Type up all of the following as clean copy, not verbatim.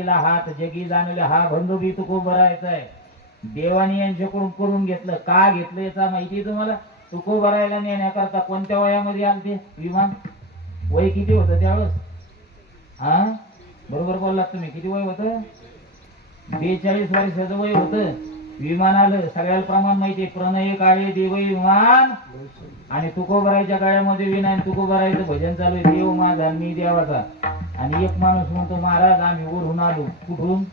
घालीला हात जगी जाणले हा बंधू बी तू खूप भरायचा आहे. देवाने यांच्याकडून करून घेतलं. का घेतलं याचा माहिती तुम्हाला? तुको भरायला नेण्याकरता कोणत्या वयामध्ये आलते विमान? वय किती होतं त्यावेळेस? हा बरोबर बोललात तुम्ही. किती वय होतं? 42 वर्षाचं वय होतं. विमान आलं. सगळ्याला प्रमाण माहिती आहे. प्रणय काळे देव विमान आणि तुकोबरायच्या काळामध्ये विना तुकोबरायचं भजन चालू आहे. देव माझा मी देवाचा. आणि एक माणूस म्हणतो महाराज आम्ही वरून आलो. कुठून?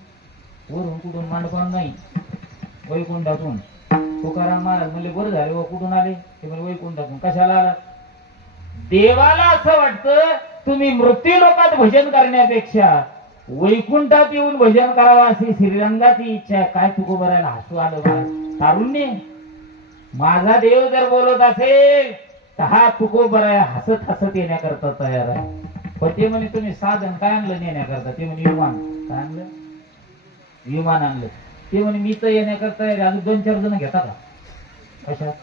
वरून कुठून? मांडपान नाही, वैकुंठातून. तुकाराम महाराज म्हणले बरं झाले व कुठून आले? ते म्हणजे वैकुंठातून. कशाला आला? देवाला असं वाटतं तुम्ही मृत्यू लोकात भजन करण्यापेक्षा वैकुंठात येऊन भजन करावं अशी श्रीरंगाची इच्छा आहे. काय तुकोबरायला हसू आलं बा तारुण्य. माझा देव जर बोलत असेल तर हा तुकोबराय हसत हसत येण्याकरता तयार आहे. पण ते म्हणे तुम्ही साधन काय आणलं नेण्याकरता? ते म्हणे विमान. काय आणलं? विमान आणलं. ते म्हणे मी तर येण्याकरता तयार आहे. अजून 2-4 जण घेता का? कशात?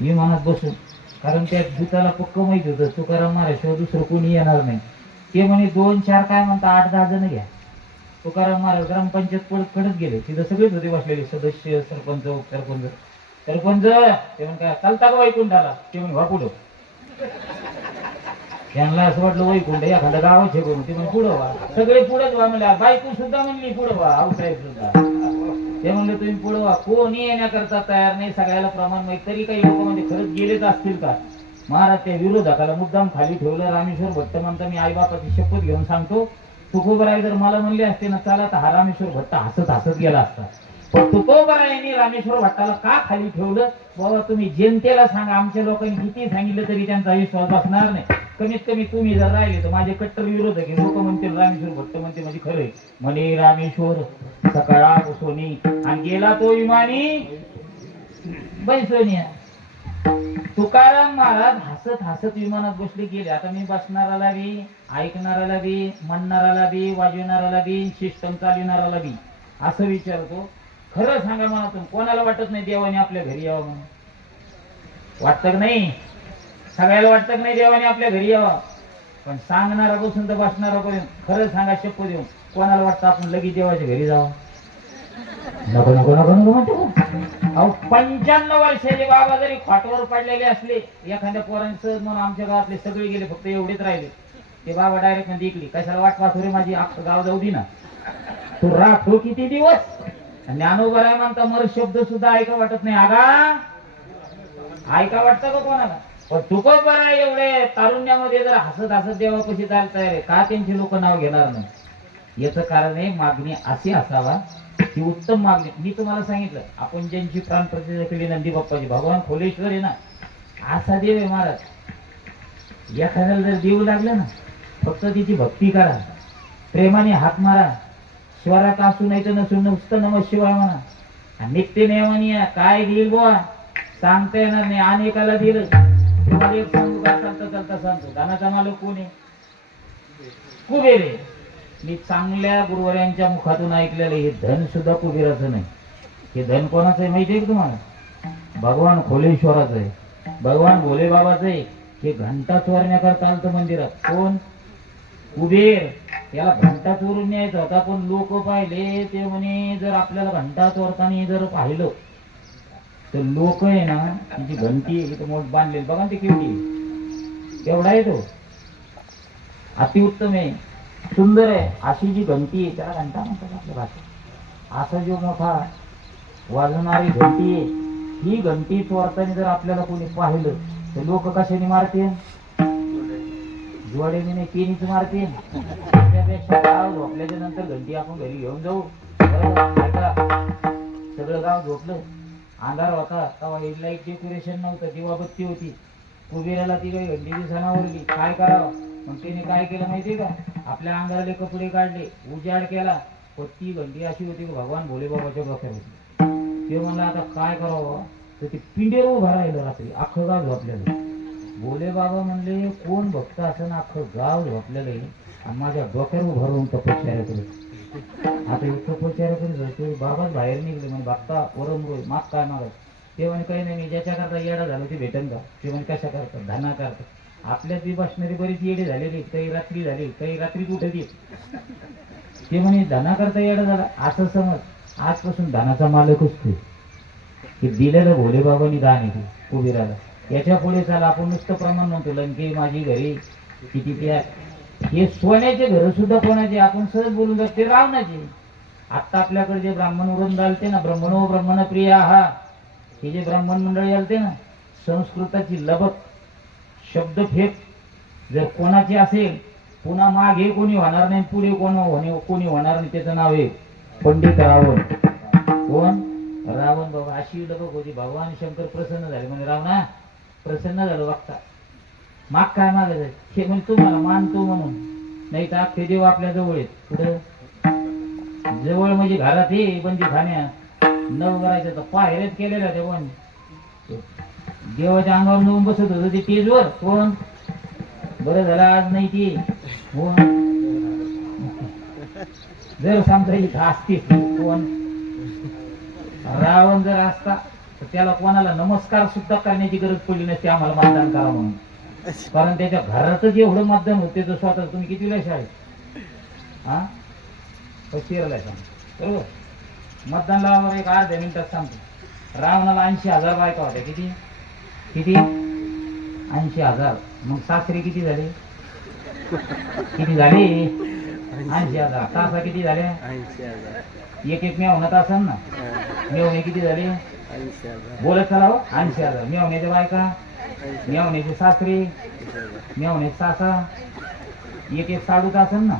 विमानात बसून. कारण त्या भूताला पक्क माहिती होतं तुकाराम महाराज दुसरं कोणी येणार नाही. ते म्हणे 2-4 काय म्हणता 8-10 जण घ्या. तुकाराम महाराज ग्रामपंचायत पडत गेले. तिथं सगळेच होते बसलेले सदस्य सरपंच सरपंच सरपंच. ते म्हणे काय चालता का वैकुंठाला? ते म्हणे वा पुढं. त्यांना असं वाटलं वैकुंठ एखादा गावाचे करून. ते म्हणे पुढं व्हा. सगळे पुढेच व्हा म्हणले. बायको सुद्धा म्हणली पुढं व्हा. आऊसाहेब सुद्धा. ते म्हणले तुम्ही पुढं व्हा. कोणी येण्याकरता तयार नाही. सगळ्याला प्रमाण माहित. तरी काही लोक म्हणजे खरंच गेलेच असतील का? महाराज त्या विरोधकाला मुद्दाम खाली ठेवलं. रामेश्वर भट्ट म्हणता मी आईबापाची शपथ घेऊन सांगतो तुकोबराय जर मला म्हणले असते ना चला तर हा रामेश्वर भट्ट हसत हसत गेला असता. पण तुकोबरायांनी रामेश्वर भट्टाला का खाली ठेवलं? बाबा तुम्ही जनतेला सांगा. आमच्या लोकांनी किती सांगितलं तरी त्यांचा विश्वास बसणार नाही. कमीत कमी तुम्ही जर राहिले तर माझे कट्टर विरोधक लोक म्हणतील रामेश्वर भट्ट म्हणते म्हणजे खरंय म्हणे रामेश्वर सकाळा सोनी आणि गेला तो विमानी बैसोनिया. तुकाराम महाराज हसत हसत विमानात बसले गेले. आता मी बसणाराला बी ऐकणाराला बी म्हणणाराला बी वाजविणाराला बी सिस्टम चालविणाराला बी असं विचारतो खरं सांगा मनातून कोणाला वाटत नाही देवाने आपल्या घरी यावं म्हणून? वाटतं की नाही? सगळ्याला वाटतं की नाही देवाने आपल्या घरी यावं? पण सांगणारा बसून तर बसणारा पर्यंत खरं सांगा शपथ देऊन कोणाला वाटतं आपण लगेच देवाच्या घरी जावं? नको नको नको नको म्हणतो. अहो 95 वर्षाचे बाबा जरी खाटवर पडलेले असले एखाद्या पोरांचं म्हणून आमच्या गावातले सगळे गेले फक्त एवढेच राहिले. ते बाबा डायरेक्ट मध्ये इकली कशाला वाट पाहतो रे माझी अख्खं गाव जाऊ दे ना. तू राखतो किती दिवस? ज्ञानोबराय म्हणता मर शब्द सुद्धा ऐका वाटत नाही. आगा ऐका वाटतं का कोणाला? पण तुकोबराय एवढे तारुण्यामध्ये जर हसत हसत देवापाशी जायला तयार आहे का त्यांची लोक नाव घेणार नाही? याचं कारण आहे मागणी अशी असावा ही उत्तम मागणी. मी तुम्हाला सांगितलं आपण ज्यांची प्राण प्रतिष्ठा केली नंदी बाप्पाची भगवान खोलेश्वर आहे ना असा देव आहे महाराज. एखाद्याला जर देव लागलं ना फक्त तिची भक्ती करा प्रेमाने हात मारा. स्वरात असू नाही तर नसून नुसतं नमः शिवाय म्हणा. नित्य नेमानी काय देईल बुवा सांगता येणार नाही. अनेकाला दिलं. तुम्हाला एक सांगू का चालता चालता सांगतो. धनाचा मालक कोण आहे? कुबेर आहे. मी चांगल्या गुरुवाऱ्यांच्या मुखातून ऐकलेलं हे धन सुद्धा कुबेराचं नाही. हे धन कोणाचं आहे माहिती आहे का तुम्हाला? भगवान खोलेश्वराचं आहे. भगवान भोले बाबाचं आहे. हे घंटा चोरण्याकरता आलतं मंदिरात. कोण? कुबेर. याला घंटा चोरून न्यायचा होता पण लोक पाहिले ते म्हणे जर आपल्याला घंटा चोरताना जर पाहिलं तर लोक आहे ना तिची घंटी इथं मोठ बांधलेली बघा ते केवढी एवढा आहे तो अतिउत्तम आहे सुंदर आहे. अशी जी घंटी आहे त्याला घंटा म्हणतात आपल्या भाषेत. असा जो मोठा वाजवणारी घंटी आहे ही घंटी चोरताना जर आपल्याला कोणी पाहिलं तर लोक कशाने मारतील? जोड्याने नाही पेनीच मारतील. त्यापेक्षा गाव झोपल्याच्या नंतर घंटी आपण घरी घेऊन जाऊ. सगळं गाव झोपलं अंधार होता तेव्हा लाईट डेकोरेशन नव्हतं दिवाबत्ती होती. कुबेराला ती काही घंटी दिसणावरली काय करावं मग त्याने काय केलं माहितीये का? आपल्या अंगाले कपडे काढले उजाड केला पण ती घंटी अशी होती भगवान भोले बाबाच्या डोक्यावर होती. ते म्हणलं आता काय करावं तर ते पिंडेवर उभा राहिलं रात्री अख्खं गाव झोपलेलं. भोले बाबा म्हणले कोण भक्त असं ना अख्खं गाव झोपलेलं आहे आणि माझ्या डोक्यावर उभा राहून तपश्चर्या करत. आता तपश्चर्या करीत बाबाच बाहेर निघले म्हणजे भक्ता वरमरोय माग काय मागत. ते म्हणे काही नाही मी ज्याच्या करता येडा झालं ते भेटन का? ते म्हणे कशा करतात? धना करतात. आपल्यात बसणारी बरीच येडे झालेली, काही रात्री झाले, काही रात्रीत उठत येत. ते म्हणे धना करता येडा झाला. असं समज आजपासून धनाचा मालकच तू, की दिलेलं भोले बाबांनी दान येते कुबेराला. याच्या पुढे चाला आपण नुसतं प्रमाण म्हणतो लंके माझी घरी किती त्या, हे सोन्याचे घर सुद्धा कोणाचे आपण सहज बोलून जात ते रावणाचे. आता आपल्याकडे जे ब्राह्मण उडून घालते ना, ब्रह्मणो ब्रह्मण प्रिय हा, हे जे ब्राह्मण मंडळी आलते ना, संस्कृताची लबक शब्दफेक जर कोणाची असेल, पुन्हा मागे कोणी होणार नाही, पुढे कोणी होणार नाही. त्याचं नाव आहे पंडित रावण. कोण? रावण बाबा. अशी लबक होती. भगवान शंकर प्रसन्न झाले, म्हणजे रावणा प्रसन्न झालं बघता. माग काय मागायचं हे म्हणजे तुम्हाला मानतो म्हणून, नाही तर अख्खे देव आपल्या जवळ आहेत. कुठं जवळ म्हणजे घरात हे बंदी खाण्यात नव करायचं तर पायऱ्यात केलेला देवान. देवाच्या अंगावर जाऊन बसत होतं ते टेजवर. कोण? बरं झालं आज नाही ती. जर समजा इथं असते कोण, रावण जर असता तर त्याला कोणाला नमस्कार सुद्धा करण्याची गरज पडली नसती आम्हाला मतदान करा म्हणून. कारण त्याच्या घरातच एवढं मतदान होते. तर स्वतः तुम्ही कितीला शाळेत हा तेराला सांग बरोबर. मतदान लावावर एक अर्ध्या मिनिटात सांगतो. रावणाला 80,000 बायका होत्या. किती किती 80,000. मग सासरे किती झाले? किती झाले? 80,000. तासा किती झाले? 80,000. एक मेवण्यात असेल ना, मेवणे किती झाले? 80,000. बोलत चला हो. 80,000. मेवण्याच्या बायका, मेवण्याचे सासरे, मेवण्याचे सासा, एक साडूचा असेल ना.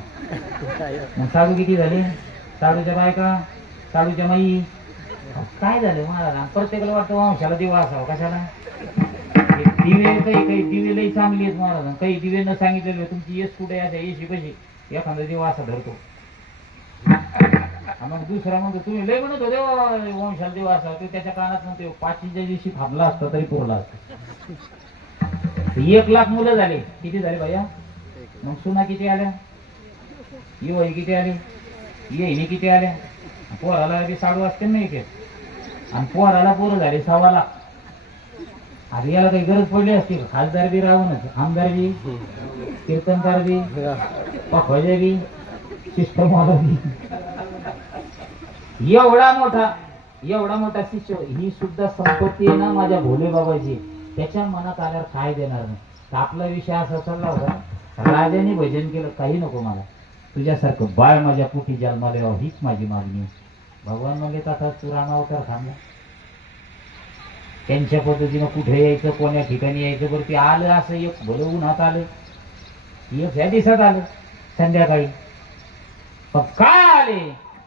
मग साडू किती झाले? साडूच्या बायका, साडूच्या माई. काय झालं मला प्रत्येकाला वाटतं वंशाला दिवा असावा. कशाला? दिवे काही दिवे लई चांगली आहेत महाराज. काही दिवे न सांगितलेले तुमची येस कुठे अशा येशी कशी एखादा दिवा असा धरतो. मग दुसरा म्हणतो तुम्ही लय म्हणत होते वंशाला दिवा असावा. तो त्याच्या कानात म्हणतो 5च्या दिवशी थांबला असता तरी पुरला असता. 1,00,000 मुलं झाले. किती झाले भैया? मग सुना किती आल्या? येई किती आले? येईने किती आल्या? पोराला बी साडू असते ना इथे. आणि पोराला पोरं झाले 1,15,00,000. अरे याला काही गरज पडली असती का? खासदार बी राहूनच, आमदार बी, कीर्तनकार बी, पखवाजे बी, शिष्टमाला बी. एवढा मोठा शिष्य. ही सुद्धा संपत्ती आहे ना माझ्या भोले बाबाची. त्याच्या मनात आल्यावर काय देणार नाही. आपला विषय असा चालला होता, राजाने भजन केलं काही नको मला, तुझ्यासारखं बाळ माझ्या पोटी जन्माला यावं हीच माझी मागणी. भगवान म्हणले तसा तू रामावतार थांबला. त्यांच्या पद्धतीनं कुठे यायचं, कोण्या ठिकाणी यायचं. बरं ते आलं असं एक भलं उन्हात आलं, एक ह्या दिवसात आलं संध्याकाळी. पण काय आले?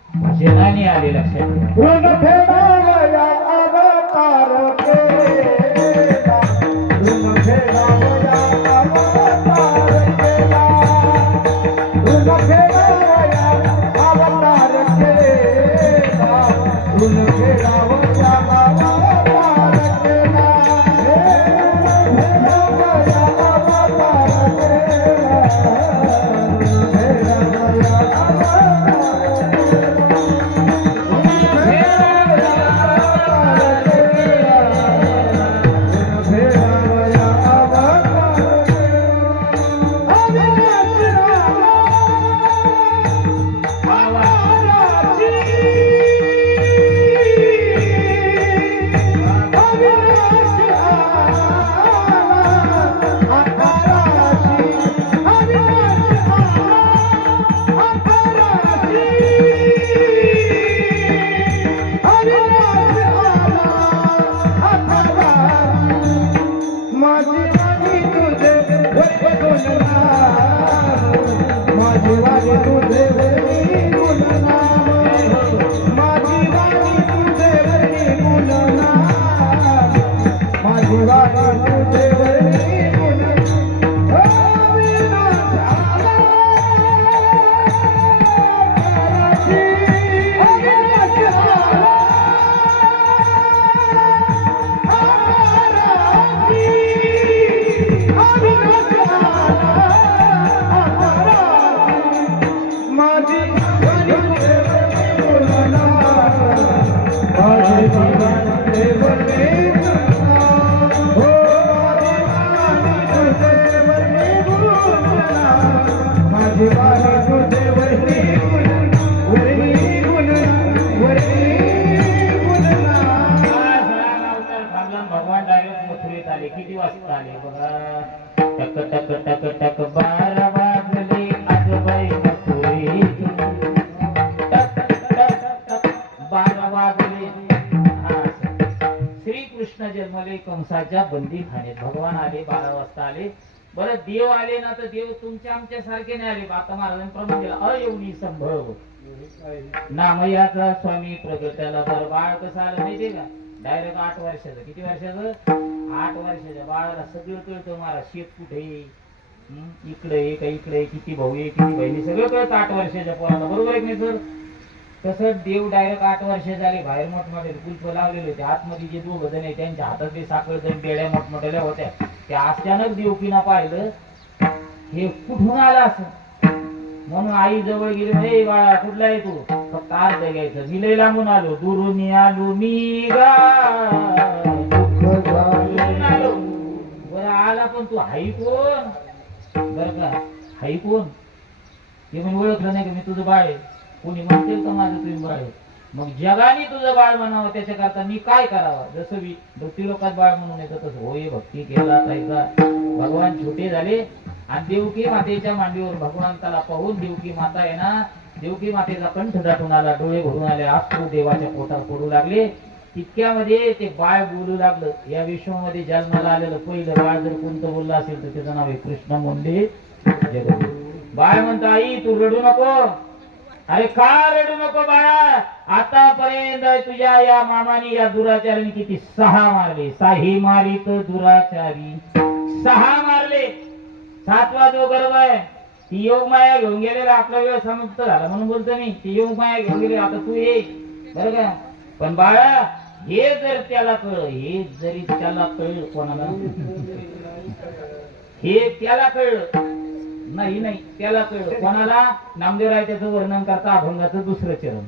भजनाने आले. लक्षात आले किती वाजता आले बघा टक टक टक टक 12 वाजले आजबाई मथुरी टक टक टक 12 वाजले हा श्रीकृष्ण जन्मले कंसाच्या बंदीखान्यात भगवान आले 12 वाजता आले बरं देव आले ना तर देव तुमच्या आमच्या सारखे नाही आले आता महाराजांप्रमाणे दिला अयवनी संभव नामयाचा स्वामी प्रगटाला बरं बाळ कसं आलं माहितीये का डायरेक्ट 8 वर्षाचं किती वर्षाचं 8 वर्षाच्या बाळाला सगळं कळतं मला शेत कुठे इकडे का इकडे किती भाऊ आहे किती बहिणी सगळं कळतं 8 वर्षाच्या पोराला बरोबर आहे की नाही सर तसं देव डायरेक्ट 8 वर्ष झाले बाहेर मोठमोठे कुलप लावलेले होते आतमध्ये जे 2 जण आहे त्यांच्या हातात ते साखळ जण बेड्या मोठमोठ्या होत्या त्या अचानक देवकीना पाहिलं हे कुठून आला असं म्हणून आई जवळ गेली म्हणजे बाळा कुठला आहे तू फक्त अर्ध घ्यायचं मी लय लांबून आलो दुरून आलो मी आलो बरं आला पण तू हाई कोण बर का हाई कोण ते मी ओळखलं नाही का मी तुझं बाळ आहे कोणी म्हणतील का माझं तुम्ही बाळ आहे मग जगाने तुझं बाळ म्हणावं त्याच्याकरता मी काय करावं जसं मी भक्ती लोकात बाळ म्हणून येतं तसं होय भक्ती केला ऐका भगवान छोटे झाले आणि देवकी मातेच्या मांडीवर भगवंताला पाहून देवकी माता आहे ना देवकी मातेचा कंठ दाटून आला डोळे भरून आले अश्रू देवाच्या पोटात पडू लागले तितक्यामध्ये ते बाळ बोलू लागलं या विश्वामध्ये जन्माला आलेलं पहिलं बाळ जर कोणतं बोललं असेल तर त्याचं नाव आहे कृष्ण मोंडे जगद्गुरु बाळ म्हणतो आई तू रडू नको अरे का रडू नको बाळा आतापर्यंत तुझ्या या मामाने या दुराचारी किती 6 मारले साही मारित दुराचारी 6 मारले 7वा जो गर्भ आहे ती योग माया घेऊन गेलेला आपला वेळ समाप्त झाला म्हणून बोलतो मी ती योग माया घेऊन गेली आता तू ये बरं का पण बाळा हे जर त्याला कळ हे जरी त्याला कळलं कोणाला हे त्याला कळलं नाही नाही त्याला कळलं कोणाला नामदेवराय त्याचं वर्णन करता अभंगाचं 2रं चरण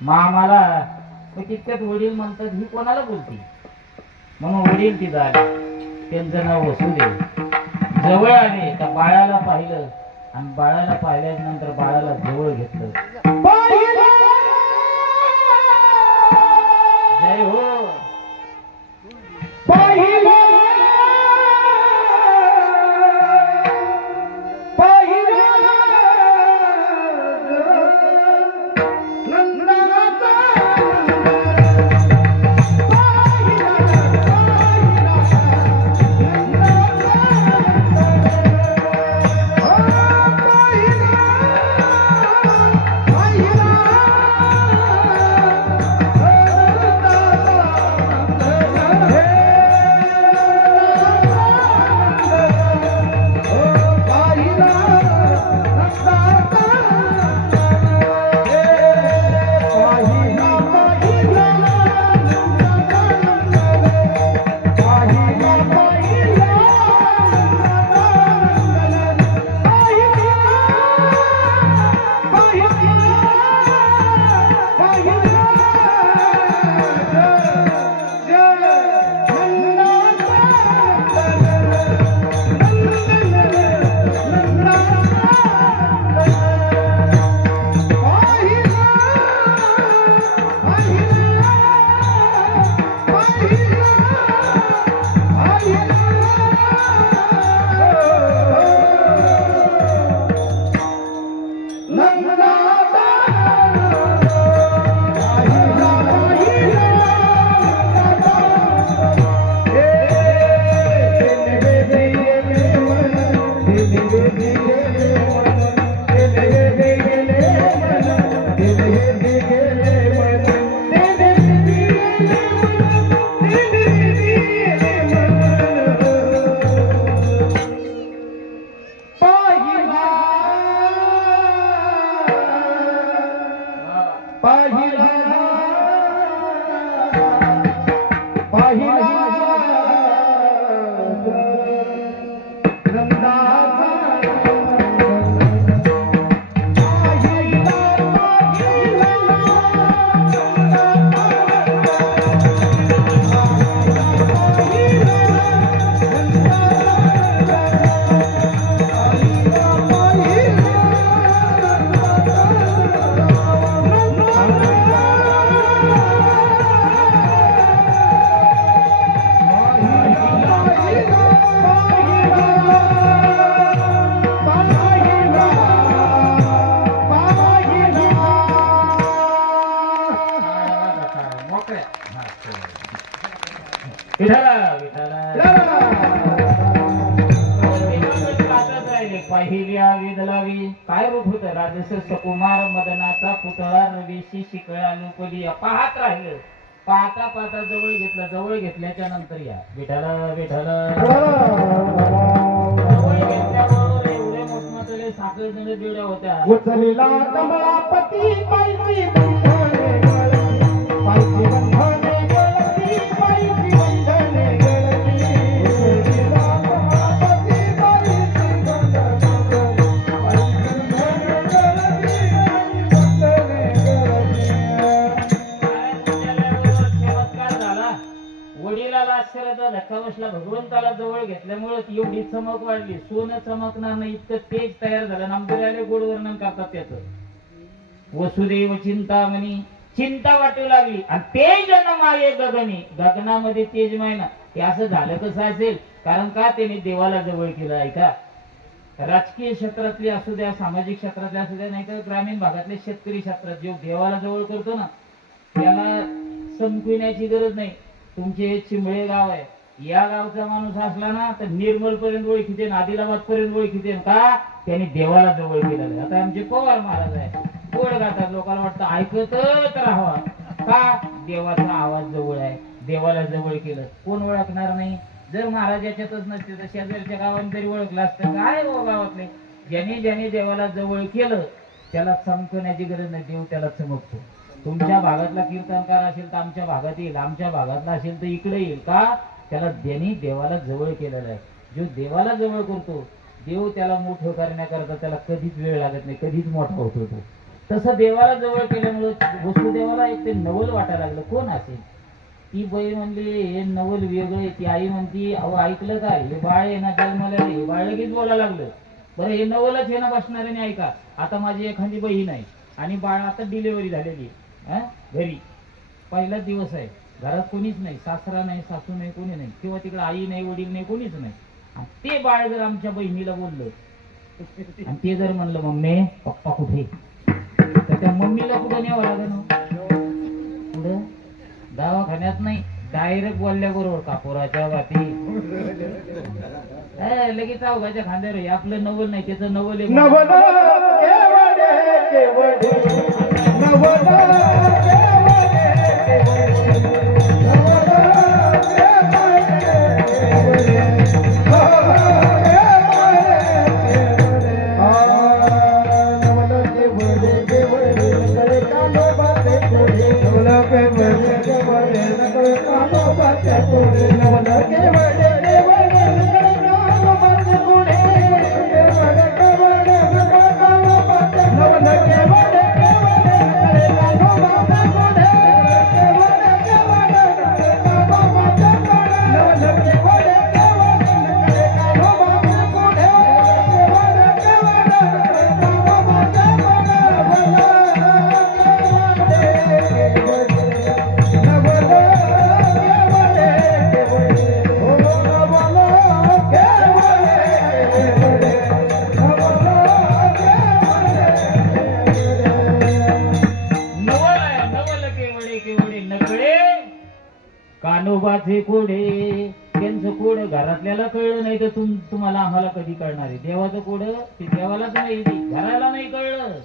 मामाला मग तितक्यात वडील म्हणतात ही कोणाला बोलती, म्हणून वडील तिथं आले, त्यांचं नाव वसुदेव. जवळ आले त्या बाळाला पाहिलं आणि बाळाला पाहिल्यानंतर बाळाला जवळ घेतलं. जय हो. पहिल्या विदलावी काय रूप होत राजस सकुमार मदनाचा पुतळा रवीशी शिकळा लोकली पाहत राहिलं. पाहता पाहता जवळ घेतलं. जवळ घेतल्याच्या नंतर या विठाला विठाला जवळ घेतल्यावर एवढे मोठमोठे साखर जण बिड्या होत्या. उचलीला कमळापती पायची बंधने गळती, पायची बंधने गळती, पायची बंधने गळती. उचलीला कमळापती पायची बंधने गळती, पायची बंधने गळती. चमत्कार झाला. वडिलाला आश्चर्याचा धक्का बसला. भगवंताला जवळ घेतल्यामुळे एवढी चमक वाढली. सोनं चमकणार नाही इतकं तेज तयार झालं. नामदेवाले गोड वर्णन करतात त्याचं. वसुदेव चिंतामणी चिंता वाटू लागली आणि तेज माये गगनी गगनामध्ये तेज महिना. हे असं झालं कसं असेल? कारण का त्याने देवाला जवळ केलं. ऐका, राजकीय क्षेत्रातले असू द्या, सामाजिक क्षेत्रातले असू द्या, नाही तर ग्रामीण भागातले शेतकरी क्षेत्रात जो देवाला जवळ करतो ना त्याला संपविण्याची गरज नाही. तुमचे चिंबळे गाव आहे, या गावचा माणूस असला ना तर निर्मल पर्यंत ओळखीते, आदिलाबाद पर्यंत ओळखीते. का? त्यांनी देवाला जवळ केलेलं आहे. आता आमचे पवार महाराज आहे, गोड गातात, लोकांना वाटतं ऐकतच राहावा. का? देवाचा आवाज जवळ आहे, देवाला जवळ केलं. कोण ओळखणार नाही? जर महाराज याच्यातच नसते तर शेजारच्या गावाने तरी ओळखलं असतं. काय हो गावातले ज्याने ज्याने देवाला जवळ केलं त्याला चमकण्याची गरज नाही, देव त्याला चमकतो. तुमच्या भागातला कीर्तनकार असेल तर आमच्या भागात येईल, आमच्या भागातला असेल तर इकडे येईल. का? त्याला ज्यांनी देवाला जवळ केलेला आहे. जो देवाला जवळ करतो देव त्याला मोठं करण्याकरता त्याला कधीच वेळ लागत नाही, कधीच मोठा होतो तो. तसं देवाला जवळ केल्यामुळं वसुदेवाला एक ते नवल वाटायला लागलं, कोण असेल. ती बाई म्हणली हे नवल वेगळे. ती आई म्हणती अहो ऐकलं काय, हे बाळ आहे ना जन्माला हे बाळ लगेच बोलायला लागलं. बरं हे नवलच हे ना बसणाऱ्याने ऐका. आता माझी एखादी बहीण आहे आणि बाळ आता डिलिव्हरी झालेली आहे घरी, पहिलाच दिवस आहे, घरात कोणीच नाही, सासरा नाही, सासू नाही, कोणी नाही, किंवा तिकडे आई नाही, वडील नाही, कोणीच नाही. आणि ते बाळ जर आमच्या बहिणीला बोललं आणि ते जर म्हणलं मम्मी पप्पा कुठे, तर त्या मम्मीला कुठं न्यावं लागेल, कुठं दवाखान्यात नाही, डायरेक्ट बोलल्याबरोबर कापोराच्या वाटी लगेच अवघाच्या खांद्यावर हे आपलं नवल नाही, त्याचं नवल आहे. नवल केवढे नवल कान्होबाचे कोडे, त्यांचं कोड घरातल्याला कळलं नाही तर तुम्हाला आम्हाला कधी कळणार आहे. देवाचं कोड ते देवालाच नाही, घराला नाही कळलं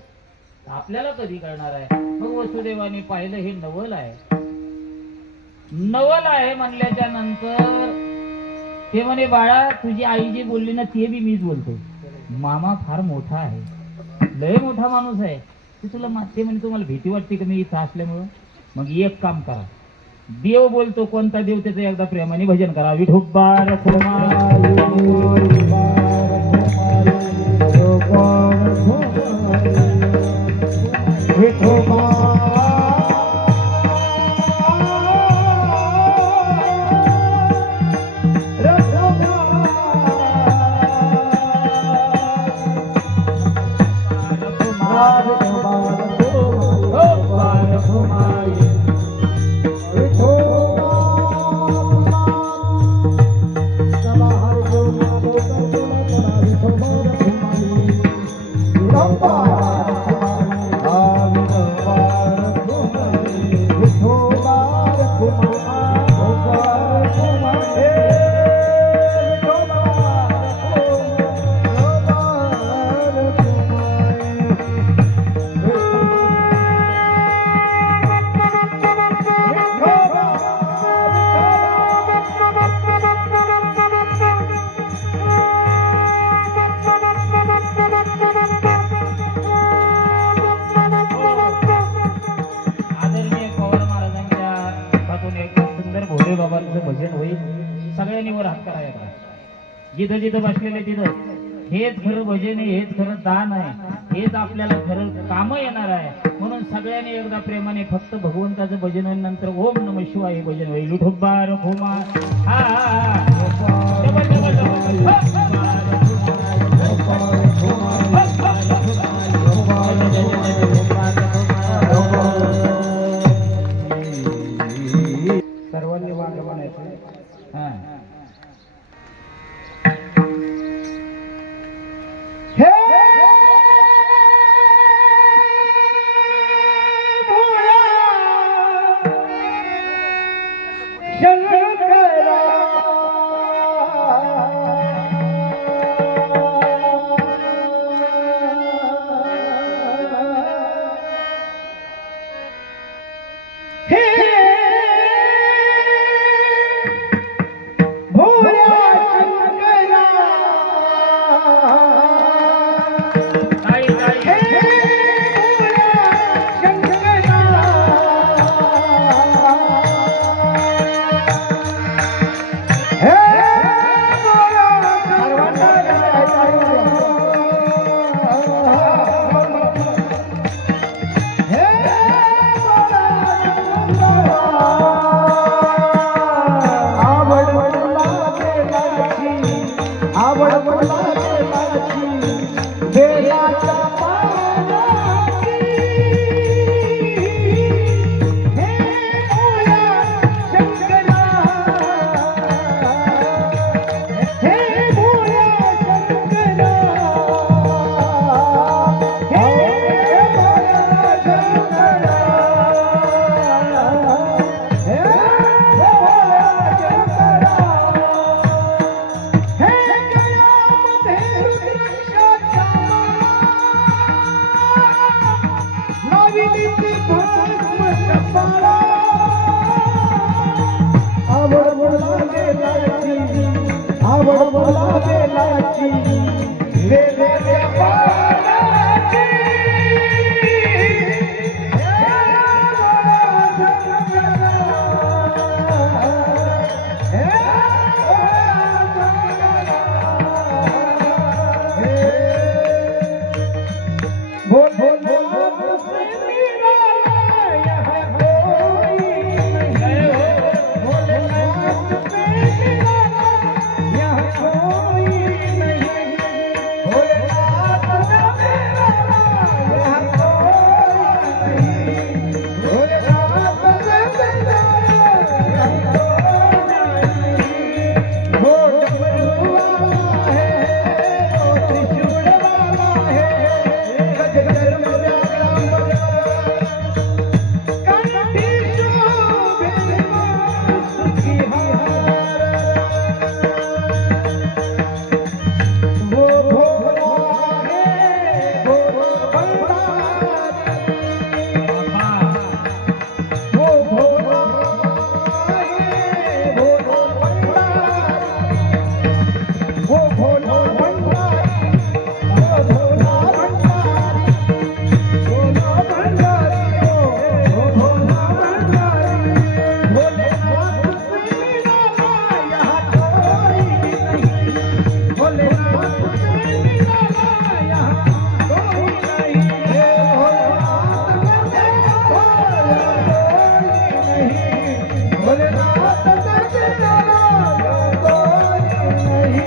आपल्याला कधी कळणार आहे. मग वसुदेवाने पाहिलं हे नवल आहे. नवल आहे म्हणल्याच्या नंतर ते म्हणे बाळा तुझी आई जी बोलली ना ते बी मीच बोलतो. मामा फार मोठा आहे, लय मोठा माणूस आहे, ते तुला ते म्हणे तुम्हाला भीती वाटते का मी इथं असल्यामुळं. मग एक काम करा, देव बोलतो कोणता देव त्याचं एकदा प्रेमाने भजन करा. विठोबा सगळ्यांनी वर हात करायचा. जिथं जिथं बसलेले तिथं हेच खरं भजन आहे, हेच खरं दान आहे, हेच आपल्याला खरं काम येणार आहे. म्हणून सगळ्यांनी एकदा प्रेमाने फक्त भगवंताचं भजन होईल, नंतर ओम नमः शिवाय हे भजन होईल. विठोबा रखुमा हा सर्वांनी वांग म्हणायचं. हे शंकरा लाविलीची भस्म कपाळा, आवड मला गेलाची, आवड मला गेलाची, वेगळ्या पाण्याची. बोल बोल बोल मेरा यहाँ कोई नहीं, भोलेनाथ से मेरा यहाँ कोई नहीं, भोलेनाथ से मेरा यहाँ कोई नहीं, भोलेनाथ से मेरा यहाँ कोई नहीं. वो डमरू वाला है, वो त्रिशूल वाला है, गजर में कंठी शोभे सुखी हार. वो भोला है, वो भंडारी, वो भोला है, वो भंडारी, वो भोला भंडारी, वो भोला भंडारी, भोला भंडारी, ओ भोला भंडारी. भोलेनाथ से निराला यहाँ कोई नहीं, भोलेनाथ से निराला यहाँ कोई नहीं, हे भोलेनाथ से कोई नहीं, भोलेनाथ से निराला कोई नहीं.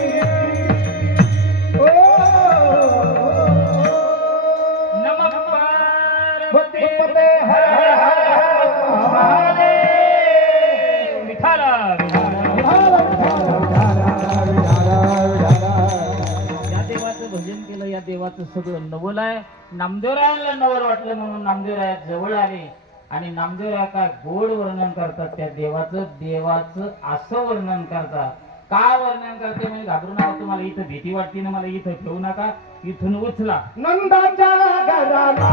नमः पार्वती पते हर हर हर महादेव. विठाला या देवाचं भजन केलं, या देवाचं सगळं नवल आहे. नामदेवरायांना नवल वाटलं म्हणून नामदेवराया जवळ आले आणि नामदेवराया काय गोड वर्णन करतात त्या देवाचं असं वर्णन करतात. का वर्णन करते म्हणजे घाबरू नका, तुम्हाला इथं भीती वाटते ना, मला इथं ठेवू नका, इथून उचला. नंदाच्या घराला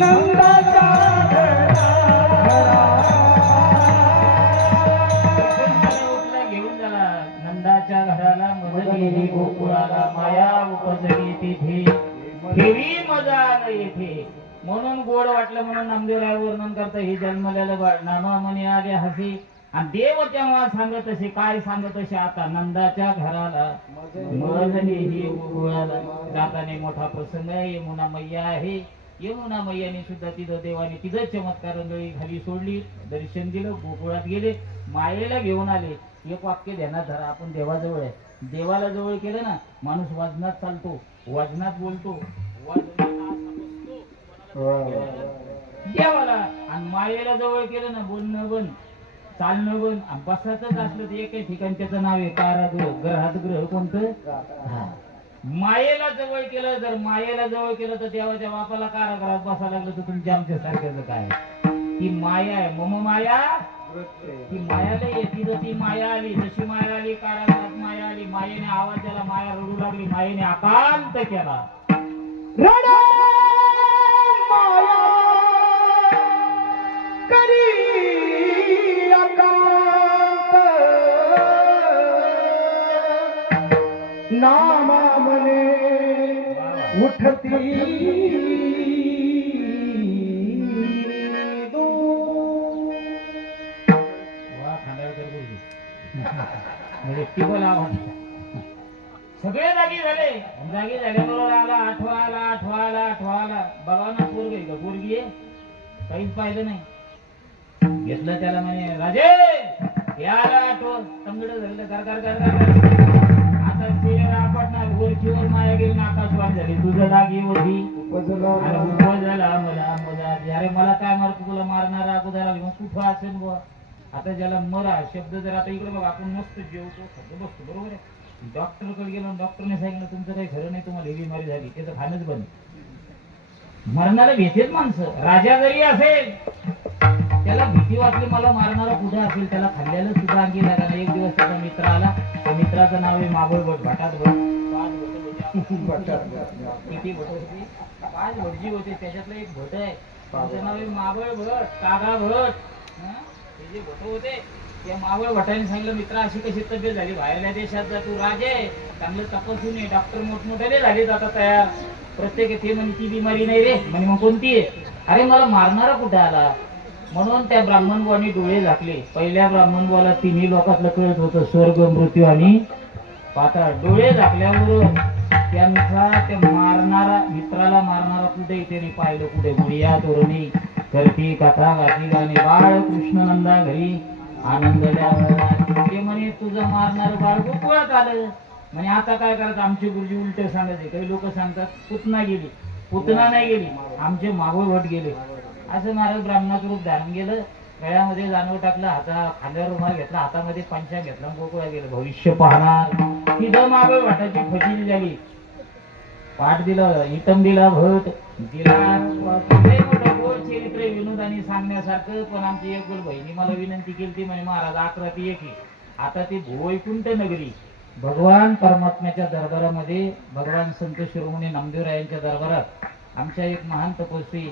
नंदाच्या घराला घेऊन झाला नंदाच्या घराला मज गेली गोकुळाला, माया उपजली तिथे ठेवी मजा आलं येथे. म्हणून गोड वाटलं म्हणून नामदेवराय वर्णन करता, हे जन्मलेलं बाळ नामा म्हणे आले हसी. आणि देव तेव्हा सांगत असे, काय सांगत असे, आता नंदाच्या घराला मजली ही गोकुळाला. जाताने मोठा प्रसंग आहे, यमुना मैया आहे. यमुना मैयाने सुद्धा तिथं देवाने तिथं चमत्कार रंगळी खाली सोडली, दर्शन दिलं, गोकुळात गेले, मायेला घेऊन आले. एक वाक्य ध्यानात धरा, आपण देवाजवळ आहे. देवाला जवळ केलं ना, माणूस वजनात चालतो, वजनात बोलतो, वजनात असा बसतो, कोणाला देवाला. आणि मायेला जवळ केलं ना, बोलणं बंद, चालणं बंद. आणि बसायचंच असलं तर एका ठिकाणी त्याचं नाव आहे कारागृह. ग्रहात ग्रह कोणतं? मायेला जवळ केलं, जर मायेला जवळ केलं तर देवाच्या बापाला कारागृहात बसायला लागलं तर तुमच्या आमच्या सारख्याचं काय? ती माया आहे, मम माया. ती मायाला येते तर ती माया आली, जशी माया आली कारागृहात माया आली. मायेने आवाज द्याला, माया रडू लागली, मायेने अकांत केला. रडा माया करी अकांत, नामा मने उठती सगळे जागी झाले. जागी झाल्याबरोबर आला आठवाला. बघा ना पोरगी का पोरगी आहे, काहीच पाहिलं नाही. घेतलं त्याला म्हणे, राजे या उघड झालं आता शेर आपटणार वरचीवर माया गेली आकाशवाण झाली तुझं लागी होती आणि झाला मला अरे मला काय मारतो तुला मारणारा अगोदर आली मग कुठं असेल बुवा आता ज्याला मरा शब्द जर आता इकडे बघ आपण मस्त जेवतो सगळं बसतो बरोबर आहे डॉक्टरकडे गेलो डॉक्टरने सांगितलं तुमचं काही खरं नाही तुम्हाला ही बिमारी झाली त्याचं खाणंच बंद मरणाला भीतीच माणसं राजा जरी असेल त्याला भीती वाटली मला मारणारा कुठे असेल त्याला खाल्ल्याला सुद्धा अंगी लागला एक दिवस त्याचा मित्र आला त्या मित्राचं नाव आहे मागोळ भट भाटात भट किती भट होती 5 भटजी होते त्याच्यातलं एक भट आहे त्याचं नाव आहे मागोळ भट कागा भट ते जे भट होते त्या मावळ भटाने सांगितलं मित्रा अशी कशी तब्येत झाली बाहेरल्या देशात जा तू राजे चांगलं तपासून ये डॉक्टर मोठमोठ्याने झाले जातात तयार प्रत्येक ते म्हणे ती बिमारी नाही रे म्हणे मग कोणती आहे अरे मला मारणारा कुठे आला म्हणून त्या ब्राह्मणबुवांनी डोळे झाकले पहिल्या ब्राह्मणबुवाला तिन्ही लोकातलं कळत होतं स्वर्ग मृत्यू आणि पाताळ डोळे झाकल्यावर त्यांचा ते मारणारा मित्राला मारणारा कुठे त्याने पाहिलं कुठे गुडिया तोरणी करती कथा गाती गाणी बाळ कृष्णनंदा घरी आनंद ते म्हणे तुझं मारणार बाळ गोकुळात आलं म्हणे आता काय करायचं आमचे गुरुजी उलटे सांगायचे काही लोक सांगतात पुतना गेली पुतना नाही गेली आमचे मागोळ भट गेले असं महाराज ब्राह्मणाचं रूप धारण गेलं गळ्यामध्ये जानव टाकलं हाता खांद्यावर रुमाल घेतला हातामध्ये पंचा घेतला गोकुळा गेलं भविष्य पाहणार तिथं मागोळ भटाची फजिली झाली पाठ दिलं इटम दिला भट दिला गोड चरित्र विनोदानी सांगण्यासारखं पण आमची एक गोल बहिणी मला विनंती केली ती म्हणे महाराज 11 ती 1 आता ती भुवैकुंठ नगरी भगवान परमात्म्याच्या दरबारामध्ये भगवान संत शिरोमणी नामदेवरायांच्या दरबारात आमच्या एक महान तपस्वी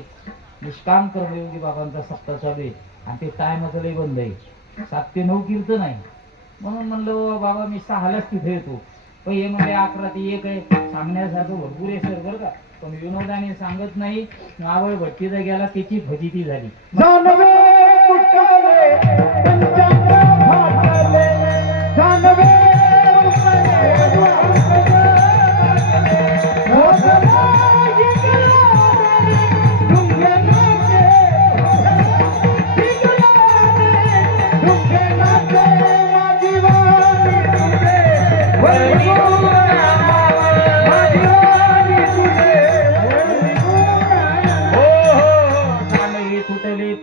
निष्काम कर्मयोगी बाबांचा सप्ताह चालू आहे आणि ते टायमाचं लय बंद आहे 7 ते 9 कीर्तन आहे म्हणून म्हणलं बाबा मी 6लाच तिथे येतो पण हे म्हणजे 11 ते 1 आहे सांगण्यासारखं भरपूर आहे सर बरं का पण विनोदाने सांगत नाही मावळ भट्टीचा गेला त्याची फजिती झाली जानवे कुटले पंचांग फाटले जानवे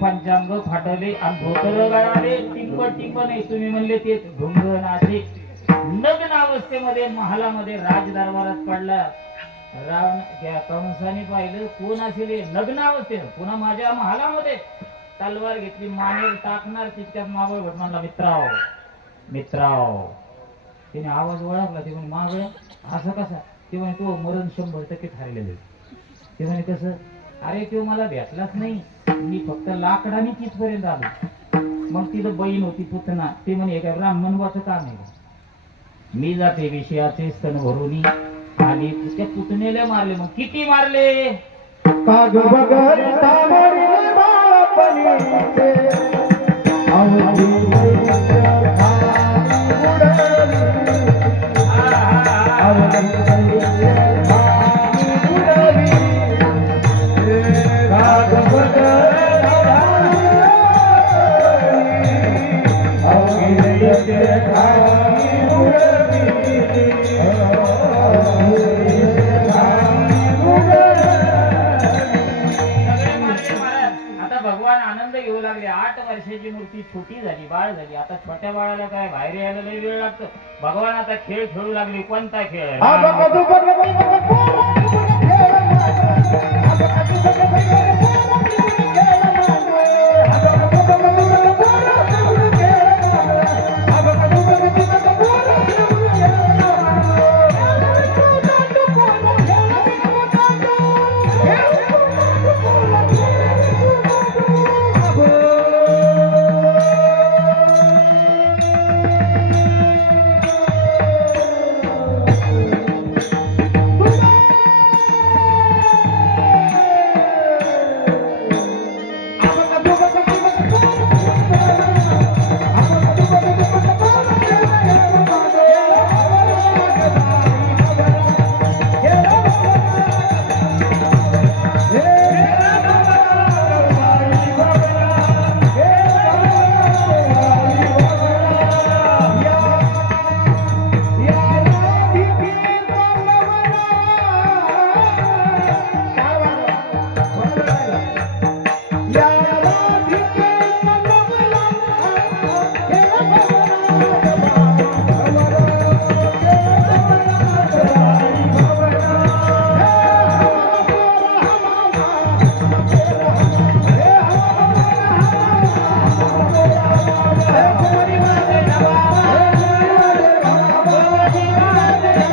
पंचांग फाटले आणि धोतर गळाले टिंब टिंब नाही तुम्ही म्हणले ते ढुंग नाचे नग्न अवस्थेमध्ये महालामध्ये राज दरबारात पडला रावण त्या कंसाने पाहिलं कोण असेल नग्न अवस्थेत पुन्हा माझ्या महालामध्ये तलवार घेतली मानेर टाकणार तितक्यात मावळ भट म्हणला मित्राव तिने आवाज ओळखला ते म्हणे मावळ असं कसा ते म्हणे तो मरण 100% ठरलेले ते म्हणे कसं अरे तो मला भेटलाच नाही मी फक्त लाकडाने तिथपर्यंत आलो मग तिथं बहीण होती पुतना ते म्हणे काय ब्राह्मणवाचं काम आहे मी जाते विषयाचे स्तन भरून आली त्या पुतणेला मारले मग किती मारले काग बगर तामरी बाळपणीचे अवधी घेऊ लागले 8 वर्षाची मूर्ती छोटी झाली बाळ झाली आता छोट्या बाळाला काय बाहेर यायला लई वेळ लागतो भगवान आता खेळ खेळू लागले कोणता खेळ घुमरी माझे नवाब गोवाची माझे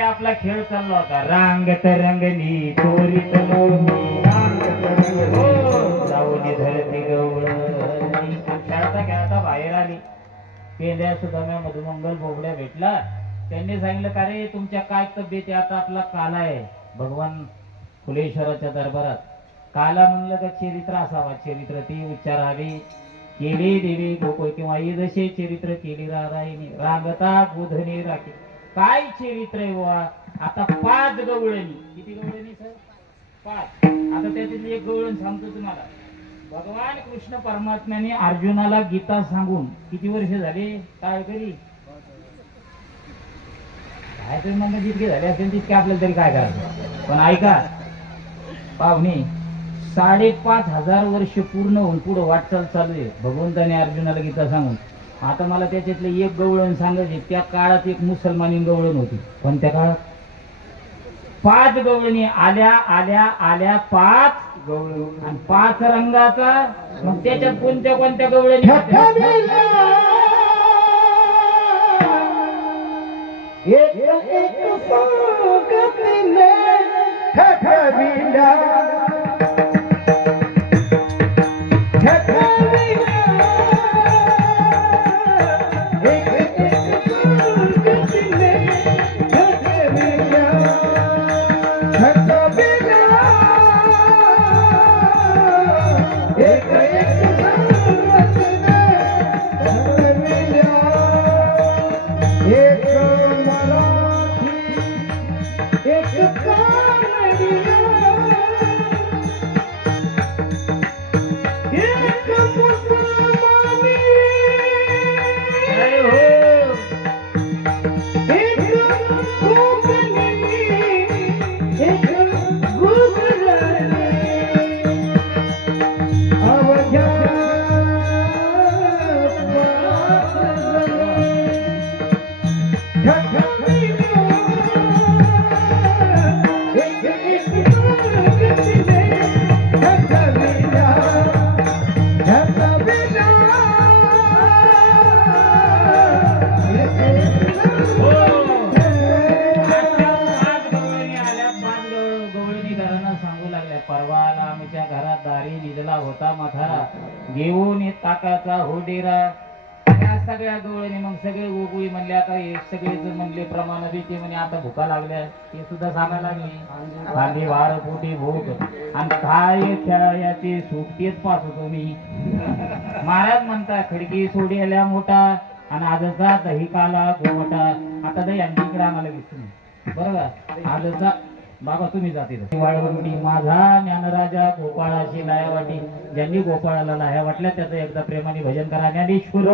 आपला खेळ चालला होता रांगत रंगनी चोरीत लोणी जाऊन धरती गवळ खेळता खेळता बाहेर आली पेंड्या सुद्धा मधुमंगल बोबड्या भेटला त्यांनी सांगितलं का रे तुमच्या काय तब्येती आता आपला काला आहे भगवान फुलेश्वराच्या दरबारात काला म्हणलं का चरित्र असावा चरित्र ती उच्चारावी केली देवी गोकुळ किंवा जसे चरित्र केली राधाईने रांगता गोधनी राखी काय चरित्र आहे बुवा आता 5 गवळणी किती गवळणी सर 5 आता त्यातील एक गवळण सांगतो तुम्हाला भगवान कृष्ण परमात्म्याने अर्जुनाला गीता सांगून किती वर्ष झाले काय करी काय तरी म्हणणं जितके झाले असेल तितके आपल्याला तरी काय करायचं पण ऐका पाहुणे 5,500 वर्ष पूर्ण होऊन पुढे वाटचाल चालू आहे भगवंताने अर्जुनाला गीता सांगून आता मला त्याच्यातले एक गवळण सांगायचे त्या काळात एक मुसलमानी गवळण होती पण त्या काळात 5 गवळणी आल्या आल्या आल्या 5 गवळण आणि 5 रंगाचा मग त्याच्यात कोणत्या कोणत्या गवळणी सांगू लागल्या, परवाला आमच्या घरात दारी निजला होता म्हातारा, घेऊन येत ताकाचा होडेरा. त्या सगळ्या डोळ्याने मग सगळे गोगुळी म्हणले, आता हे सगळेच म्हणले प्रमाण देते म्हणे, आता भुका लागल्या ते सुद्धा सांगायला लागली. खाली वार पोटी भूक आणि काय खेळायचे सुख तेच पाहत होतो मी. महाराज म्हणता खिडकी सोडल्या मोठा आणि आजचा दही काला गोमटा. आता दही अंडी इकडे आम्हाला दिसतो बरोबर. आजचा बाबा तुम्ही जाते वाळवंटी माझा ज्ञानराजा गोपाळाची लाया वाटी. ज्यांनी गोपाळाला लाया वाटल्या त्याचं एकदा प्रेमाने भजन करा. ज्ञानेश्वर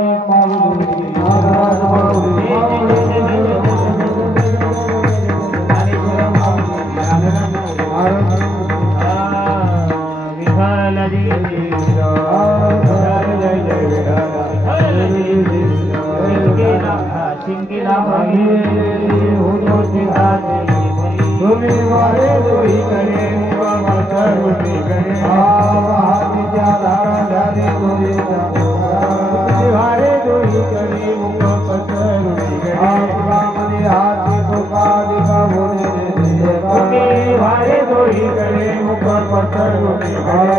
तुम्ही वारे दोही करे मुखी करे हातीच्या धारा झाले दोही वारे दोही करे मुख पसरुटी करे हाती तुका दिका बोले वारे दोही करे मुख पसरुटी करे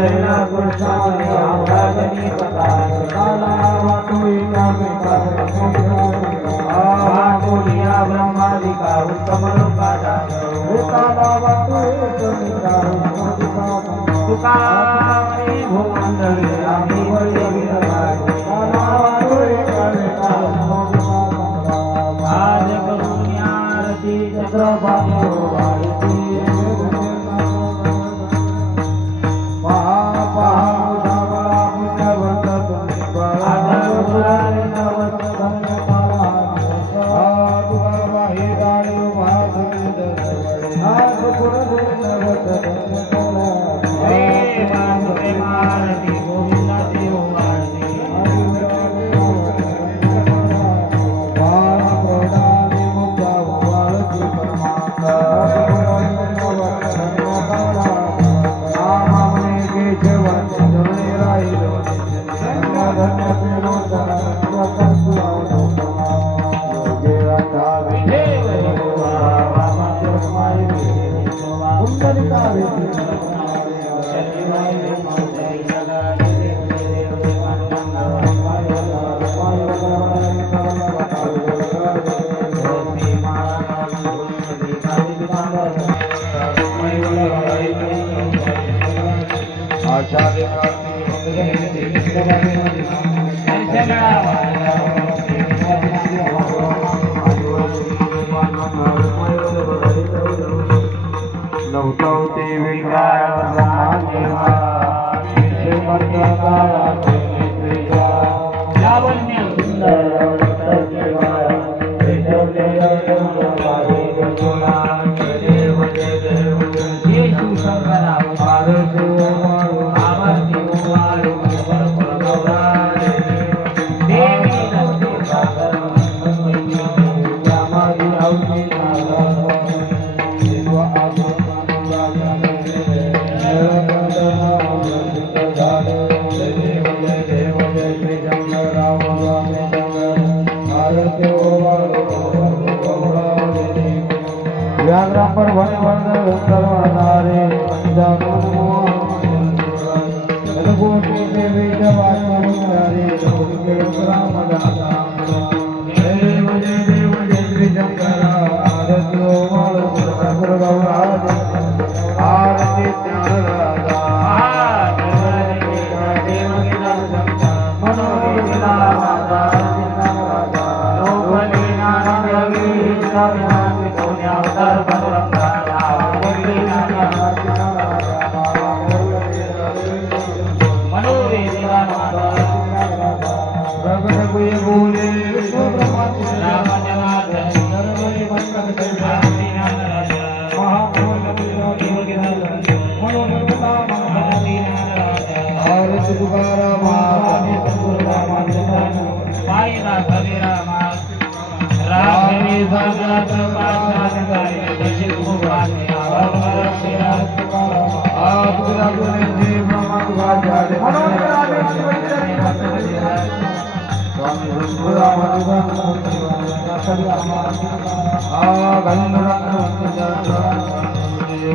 लैला कृष्णाने आवराजनी पता काला वाटोई नामे दुनिया ब्रह्मादिका उत्तम लोकाचा तुका भूमंडळी आम्ही आज करून आरती चक्रपाणी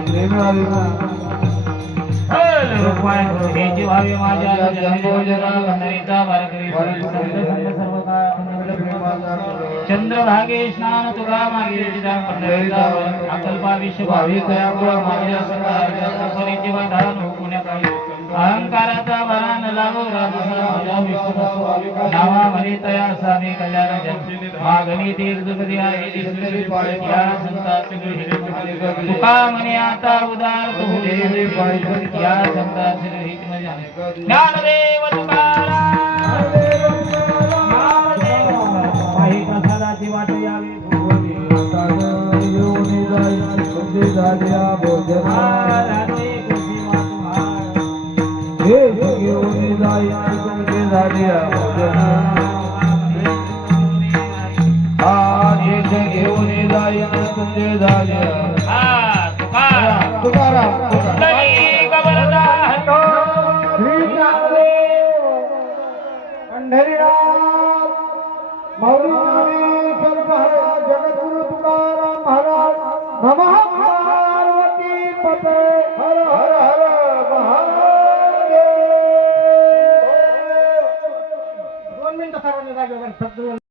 प्रेम आविवा रुक्माई हेची व्हावी माझ्या जन्मोजरा वारकरी सर्व चंद्रभागे स्नान तुका मागे पंढरीचा अकल्पा विश्व भावी कयामुळे माझ्या सकाळच्या विधान पुण्याकाळी अहंकाराचा वरान लावो माझ्या विष्णू नावा म्हणे तया स्वामी कल्याण जन मागणी तीर्थपदी आहे या संतांचे तुका म्हणे आता उदार तुझे या संतांचे ज्ञानदेव तुकाराम सदाची वाट यावी जगद्गुरु तुकाराम महाराज नमः पार्वती पते हर हर हर महादेव 2 मिनिटं सर्वांनी जागेवर फक्त